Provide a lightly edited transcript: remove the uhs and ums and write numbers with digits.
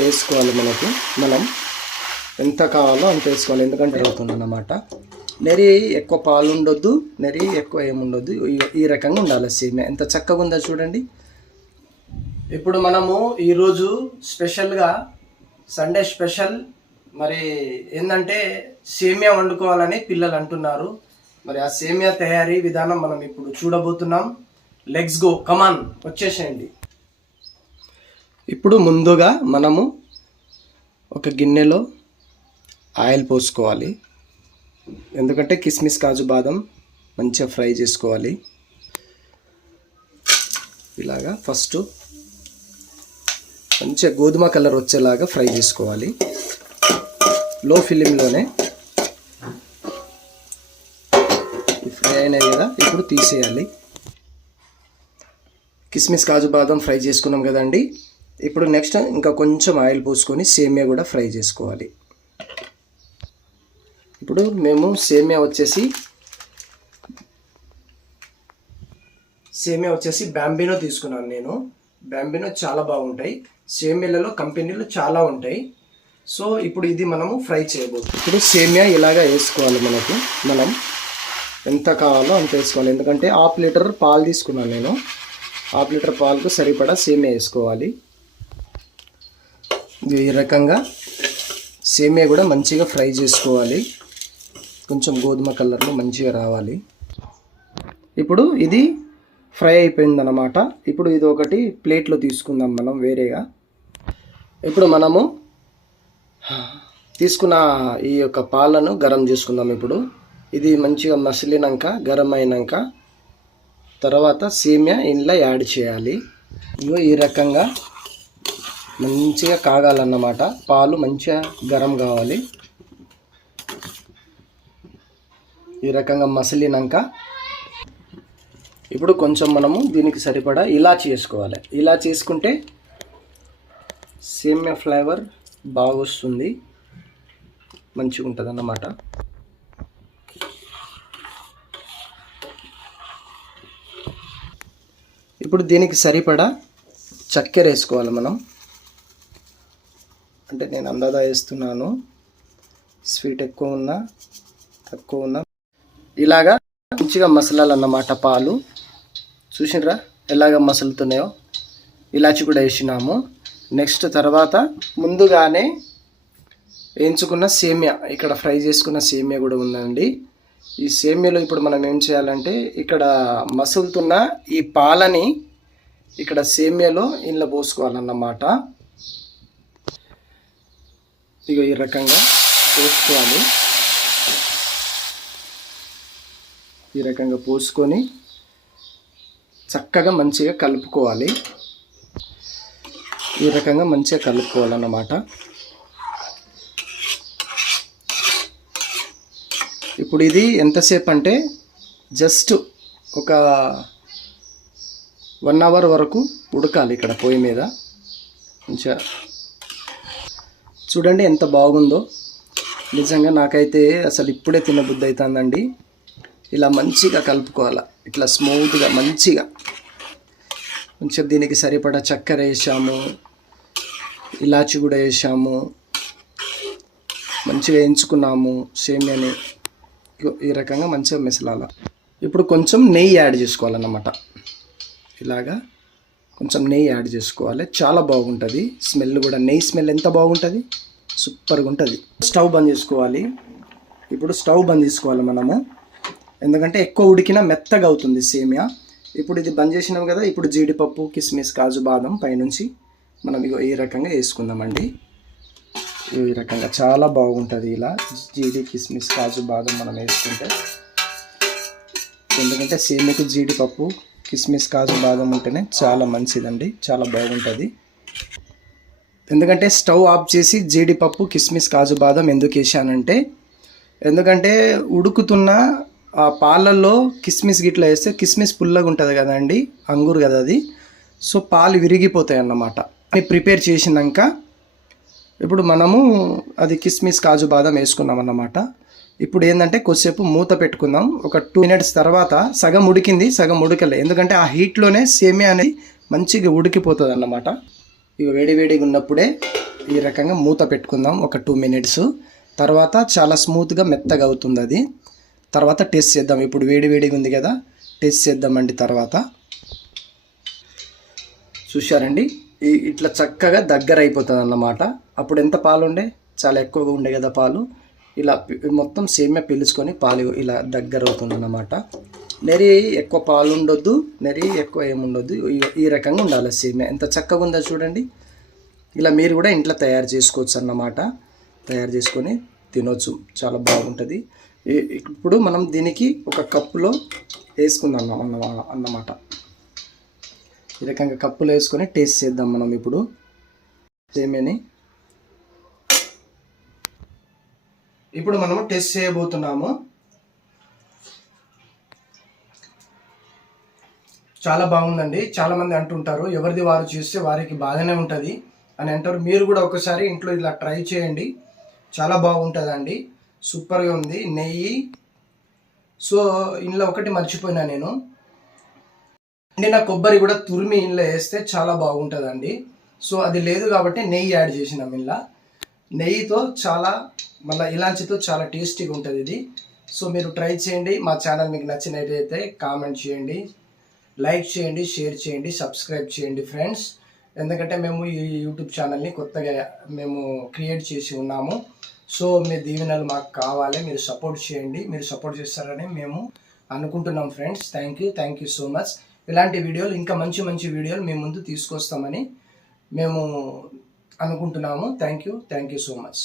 వేసుకోవాలి. మనం ఎంత కావాలో అంత వేసుకోవాలి. ఎందుకంటే జరుగుతుంది అన్నమాట. నెరి ఎక్కువ పాలు ఉండొద్దు, నెరి ఎక్కువ ఏముండొద్దు, ఈ రకంగా ఉండాలి. సేమియా ఎంత చక్కగా ఉందో చూడండి. ఇప్పుడు మనము ఈరోజు స్పెషల్గా సండే స్పెషల్ మరి ఏంటంటే సేమియా వండుకోవాలని పిల్లలు అంటున్నారు. మరి ఆ సేమియా తయారీ విధానం మనం ఇప్పుడు చూడబోతున్నాం. లెట్స్ గో, కమాన్, వచ్చేసేయండి. ఇప్పుడు ముందుగా మనము ఒక గిన్నెలో ఆయిల్ పోసుకోవాలి. ఎందుకంటే కిస్మిస్ కాజు బాదం మంచిగా ఫ్రై చేసుకోవాలి. ఇలాగా ఫస్ట్ మంచిగా గోధుమ కలర్ వచ్చేలాగా ఫ్రై చేసుకోవాలి. లో ఫ్లేమ్లోనే ఫ్రై అయినాయి కదా, ఇప్పుడు తీసేయాలి. కిస్మిస్ కాజు బాదం ఫ్రై చేసుకున్నాం కదండి. ఇప్పుడు నెక్స్ట్ ఇంకా కొంచెం ఆయిల్ పోసుకొని సేమియా కూడా ఫ్రై చేసుకోవాలి. ఇప్పుడు మేము సేమియా వచ్చేసి బ్యాంబినో తీసుకున్నాను నేను. బ్యాంబినో చాలా బాగుంటాయి. సేమియాలలో కంపెనీలు చాలా ఉంటాయి. సో ఇప్పుడు ఇది మనము ఫ్రై చేయబోతున్నాం. ఇప్పుడు సేమియా ఇలాగా వేసుకోవాలి. మనం ఎంత కావాలో అంత వేసుకోవాలి. ఎందుకంటే హాఫ్ లీటర్ పాలు తీసుకున్నాను నేను. హాఫ్ లీటర్ పాలకు సరిపడా సేమియా వేసుకోవాలి. ఈ రకంగా సేమియా కూడా మంచిగా ఫ్రై చేసుకోవాలి. కొంచెం గోధుమ కలర్లో మంచిగా రావాలి. ఇప్పుడు ఇది ఫ్రై అయిపోయిందన్నమాట. ఇప్పుడు ఇది ఒకటి ప్లేట్లో తీసుకుందాం మనం వేరేగా. ఇప్పుడు మనము తీసుకున్న ఈ యొక్క పాలను గరం చేసుకుందాం. ఇప్పుడు ఇది మంచిగా మసిలినాక గరం అయినాక తర్వాత సేమియా ఇందులో యాడ్ చేయాలి. ఇగో ఈ రకంగా మంచిగా కాగాలన్నమాట. పాలు మంచిగా గరం కావాలి. ఈ రకంగా మసిలినాక ఇప్పుడు కొంచెం మనము దీనికి సరిపడా ఇలాచి వేసుకోవాలి. ఇలా చేసుకుంటే సేమియా ఫ్లేవర్ బాగా వస్తుంది, మంచిగా ఉంటుంది అన్నమాట. ఇప్పుడు దీనికి సరిపడా చక్కెర వేసుకోవాలి మనం. అంటే నేను అందాదా వేస్తున్నాను. స్వీట్ ఎక్కువ ఉన్నా తక్కువ ఉన్నా ఇలాగా మంచిగా మసలాలన్నమాట. పాలు చూసినరా ఎలాగ మసలుతున్నాయో. ఇలాచి కూడా వేసినాము. నెక్స్ట్ తర్వాత ముందుగానే వేయించుకున్న సేమియా, ఇక్కడ ఫ్రై చేసుకున్న సేమియా కూడా ఉందండి. ఈ సేమియాలో ఇప్పుడు మనం ఏం చేయాలంటే ఇక్కడ మసులుతున్న ఈ పాలని ఇక్కడ సేమియాలో ఇంట్లో పోసుకోవాలన్నమాట. ఇక ఈ రకంగా పోసుకోవాలి. ఈ రకంగా పోసుకొని చక్కగా మంచిగా కలుపుకోవాలి. ఈ రకంగా మంచిగా కలుపుకోవాలన్నమాట. ఇప్పుడు ఇది ఎంతసేపు అంటే జస్ట్ ఒక 1 అవర్ వరకు ఉడకాలి ఇక్కడ పొయ్యి మీద. మంచిగా చూడండి ఎంత బాగుందో. నిజంగా నాకైతే అసలు ఇప్పుడే తినబుద్ధి అవుతుందండి. ఇలా మంచిగా కలుపుకోవాలి. ఇట్లా స్మూత్గా మంచిగా దీనికి సరిపడా చక్కెర వేసాము, ఇలాచి కూడా వేసాము, మంచిగా వేయించుకున్నాము సేమియాని. ఈ రకంగా మంచిగా మెసలాల. ఇప్పుడు కొంచెం నెయ్యి యాడ్ చేసుకోవాలన్నమాట. ఇలాగా కొంచెం నెయ్యి యాడ్ చేసుకోవాలి. చాలా బాగుంటుంది స్మెల్ కూడా. నెయ్యి స్మెల్ ఎంత బాగుంటుంది, సూపర్గా ఉంటుంది. స్టవ్ బంద్ చేసుకోవాలి. ఇప్పుడు స్టవ్ బంద్ చేసుకోవాలి మనము. ఎందుకంటే ఎక్కువ ఉడికినా మెత్తగా అవుతుంది సేమియా. ఇప్పుడు ఇది బంద్ చేసినాం కదా. ఇప్పుడు జీడిపప్పు, కిస్మిస్, కాజు బాదం పైనుంచి మనం ఇగో ఈ రకంగా వేసుకుందామండి. ఈ రకంగా చాలా బాగుంటుంది ఇలా జీడి, కిస్మిస్, కాజు బాదం మనం వేసుకుంటే. ఎందుకంటే సేమియాకి జీడిపప్పు, కిస్మిస్, కాజు బాదం ఉంటేనే చాలా మంచిదండి, చాలా బాగుంటుంది. ఎందుకంటే స్టవ్ ఆఫ్ చేసి జీడిపప్పు, కిస్మిస్, కాజు బాదం ఎందుకు వేసానంటే ఎందుకంటే ఉడుకుతున్న ఆ పాలల్లో కిస్మిస్ గిట్లా వేస్తే కిస్మిస్ పుల్లగా ఉంటుంది కదండి, అంగూరు కదా అది. సో పాలు విరిగిపోతాయి అన్నమాట. ప్రిపేర్ చేసినాక ఇప్పుడు మనము అది కిస్మిస్, కాజు బాదం వేసుకున్నాం అన్నమాట. ఇప్పుడు ఏంటంటే కొద్దిసేపు మూత పెట్టుకుందాం. ఒక 2 minutes తర్వాత సగం ఉడికింది, సగం ఉడకలే. ఎందుకంటే ఆ హీట్లోనే సేమియా అనేది మంచిగా ఉడికిపోతుంది అన్నమాట. ఇక వేడివేడిగా ఉన్నప్పుడే ఈ రకంగా మూత పెట్టుకుందాం ఒక 2 మినిట్స్. తర్వాత చాలా స్మూత్గా మెత్తగా అవుతుంది అది. తర్వాత టేస్ట్ చేద్దాం. ఇప్పుడు వేడివేడిగా ఉంది కదా, టేస్ట్ చేద్దామండి. తర్వాత చూశారండి, ఇట్లా చక్కగా దగ్గర అయిపోతుంది అన్నమాట. అప్పుడు ఎంత పాలు ఉండే, చాలా ఎక్కువగా ఉండే కదా పాలు. ఇలా మొత్తం సేమియా పీల్చుకొని పాలు ఇలా దగ్గర అవుతుంది అన్నమాట. నెరి ఎక్కువ పాలు ఉండొద్దు, నెరి ఎక్కువ ఏముండొద్దు, ఈ రకంగా ఉండాలి సేమియా. ఎంత చక్కగా ఉందో చూడండి. ఇలా మీరు కూడా ఇంట్లో తయారు చేసుకోవచ్చు అన్నమాట. తయారు చేసుకొని తినొచ్చు, చాలా బాగుంటుంది. ఇప్పుడు మనం దీనికి ఒక కప్పులో వేసుకుందాం అన్నమాట. ఈ రకంగా కప్పులో వేసుకొని టేస్ట్ చేద్దాం మనం ఇప్పుడు సేమియాని. ఇప్పుడు మనము టేస్ట్ చేయబోతున్నాము. చాలా బాగుందండి. చాలామంది అంటుంటారు ఎవరిది వారు చేస్తే వారికి బాగానే ఉంటుంది అని అంటారు. మీరు కూడా ఒకసారి ఇంట్లో ఇలా ట్రై చేయండి, చాలా బాగుంటుందండి. సూపర్గా ఉంది. నెయ్యి. సో ఇంట్లో ఒకటి మర్చిపోయినా నేను కొబ్బరి కూడా తురిమి ఇంట్లో వేస్తే చాలా బాగుంటుందండి. సో అది లేదు కాబట్టి నెయ్యి యాడ్ చేసినాం ఇంట్లో. నెయ్యితో చాలా, మళ్ళీ ఇలాంటితో చాలా టేస్టీగా ఉంటుంది ఇది. సో మీరు ట్రై చేయండి. మా ఛానల్ మీకు నచ్చినట్టయితే కామెంట్ చేయండి, లైక్ చేయండి, షేర్ చేయండి, సబ్స్క్రైబ్ చేయండి ఫ్రెండ్స్. ఎందుకంటే మేము ఈ యూట్యూబ్ ఛానల్ని కొత్తగా మేము క్రియేట్ చేసి ఉన్నాము. సో మీ దీవెనలు మాకు కావాలి, మీరు సపోర్ట్ చేయండి. మీరు సపోర్ట్ చేస్తారని మేము అనుకుంటున్నాం friends. Thank you so much. ఇలాంటి వీడియోలు, ఇంకా మంచి మంచి వీడియోలు మీ ముందు తీసుకొస్తామని మేము అనుకుంటున్నాము. Thank you so much.